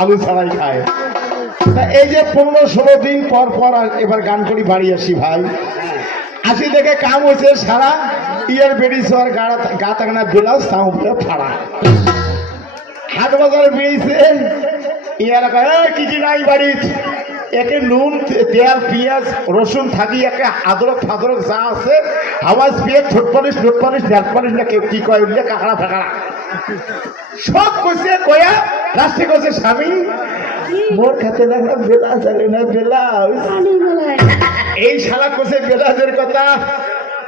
আলু ছাড়াই খায়। তা এই যে 15-16 দিন পর পর এবার গান করি বাড়ি আসি ভাই, আসি দেখে কাম হয়েছে সারা ইয়ার বেরিয়েছে আর গা তাকানা ব্লাউজ তা উপরে ফাড়া। হাট বাজারে বেরিয়েছে ইয়ার কি কি নাই বাড়ির, একে নুন তেল পেঁয়াজ রসুন থাকি একে আদরক ফাদরক যা আছে আওয়াজ পেয়ে ঠোঁট পালিশ নেট পালিশ না কেউ কি কয় উঠলে কাঁকড়া ফাঁকড়া সব কইছে কয়া লাস্টে কইছে স্বামী মোর খেতে লাগলাম বেলা চলে না বেলাউজ। এই শালা কইছে বেলাউজের কথা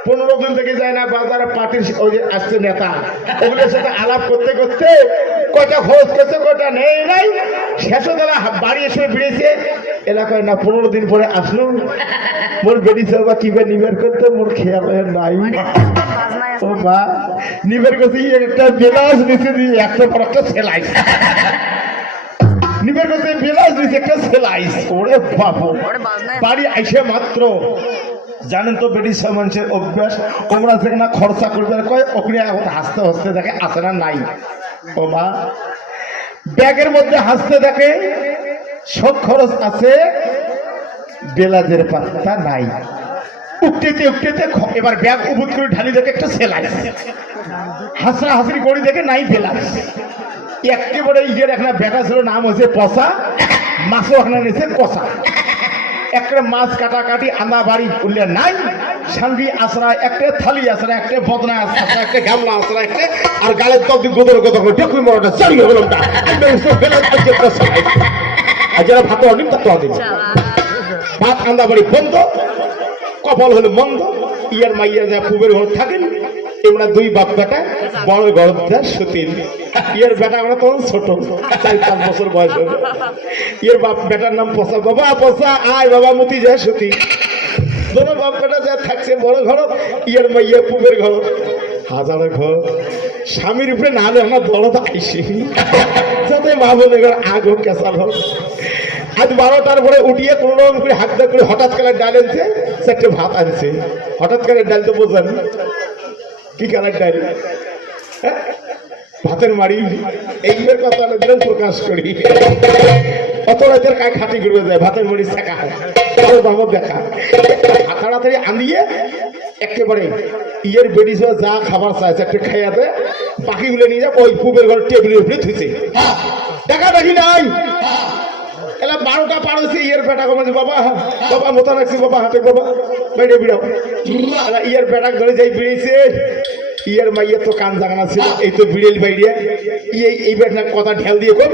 15 দিন থেকে যায় না বাজারে পার্টির ওই যে আসছে নেতা ওগুলোর সাথে আলাপ করতে করতে কয়টা খোঁজ করছে কয়টা নেই নাই শেষ তারা বাড়ি এসে বেরিয়েছে এলাকায় না 15 দিন পরে আসলো মোর বেরিয়েছে বা কিভাবে নিবের করতে মোর খেয়াল নাই। ও মা নিবের করতে একটা বেলাউজ নিচে দিয়ে একটা পর একটা সেলাইস নিবের করতে বেলাউজ নিচে একটা সেলাইস ওরে বাবু বাড়ি আইসে মাত্র জানেন তো বেরিস মানুষের অভ্যাস তোমরা যেখানে খরচা করবে কয় ওখানে এখন হাসতে হাসতে দেখে আসে না নাই। ও মা ব্যাগের মধ্যে হাসতে দেখে সব খরচ আছে বেলাজের পাত্তা নাই। উঠতেতে এবার ব্যাগ উবুত করে ঢালি দেখে একটা সেলাই হাসরা হাসরি করি দেখে নাই বেলাজ একেবারে ইজের একটা ব্যাটা ছিল নাম হচ্ছে পচা মাছও এখানে নিয়েছে কষা একটা মাছ কাটাকাটি আন্দা বাড়ি উঠলে নাই সাঙ্গি আসরা একটা থালি আসরা একটা বদনা আসরা একটা গামলা আসরা একটা আর গালের তল দিয়ে গোদর গোদর করে দেখুন মরটা চালিয়ে গেলাম আর যারা ভাত অনিম তা তো অনিম ভাত আন্দা বাড়ি বন্ধ কপাল হলে মন্দ ইয়ার মাইয়া যা পুবের ঘর থাকেন এমরা দুই বাপ বেটা বড় গরমদার সতীন ইয়ার বেটা আমরা তখন ছোট 4-5 বছর বয়স হলো ইয়ার বাপ বেটার নাম পচা বাবা পচা আয় বাবা মতি যায় সতী দোনো বাপ বেটা যা থাকছে বড় ঘর ইয়ার মাইয়া পুবের ঘর হাজারের ঘর স্বামীর উপরে না হলে আমার দরদ আইসি যাতে মা বোনের ঘর আগ হোক কেঁচাল হোক। আজ 12টার পরে উঠিয়ে কোনো রকম করে হাত করে হঠাৎ কালের ডাল আনছে চারটে ভাত আনছে হঠাৎ কালের ডাল তো বোঝেন কি কালার ডাল ভাতের মারি এইগুলোর কথা প্রকাশ করি কত রাতের কায় খাটি করবে যায় ভাতের মারি শেখা কারো বাবা দেখা তাড়াতাড়ি আনিয়ে একেবারে ইয়ের বেরিস যা খাবার চাইছে একটা খাইয়া দেয় বাকিগুলো নিয়ে যা ওই পুবের ঘর টেবিলের উপরে থুইছে দেখা দেখি নাই এলা 12টা পার হয়েছে ইয়ের বেটা কমেছে বাবা বাবা মোতা রাখছি বাবা হাতে বাবা বাইরে বিড়াও ইয়ের বেটা ধরে যাই বেরিয়েছে ইয়ার মাইয়া তো কান জাগানা ছিল এই তো বিড়েল বাইরে এই বেটার কথা ঢেল দিয়ে কর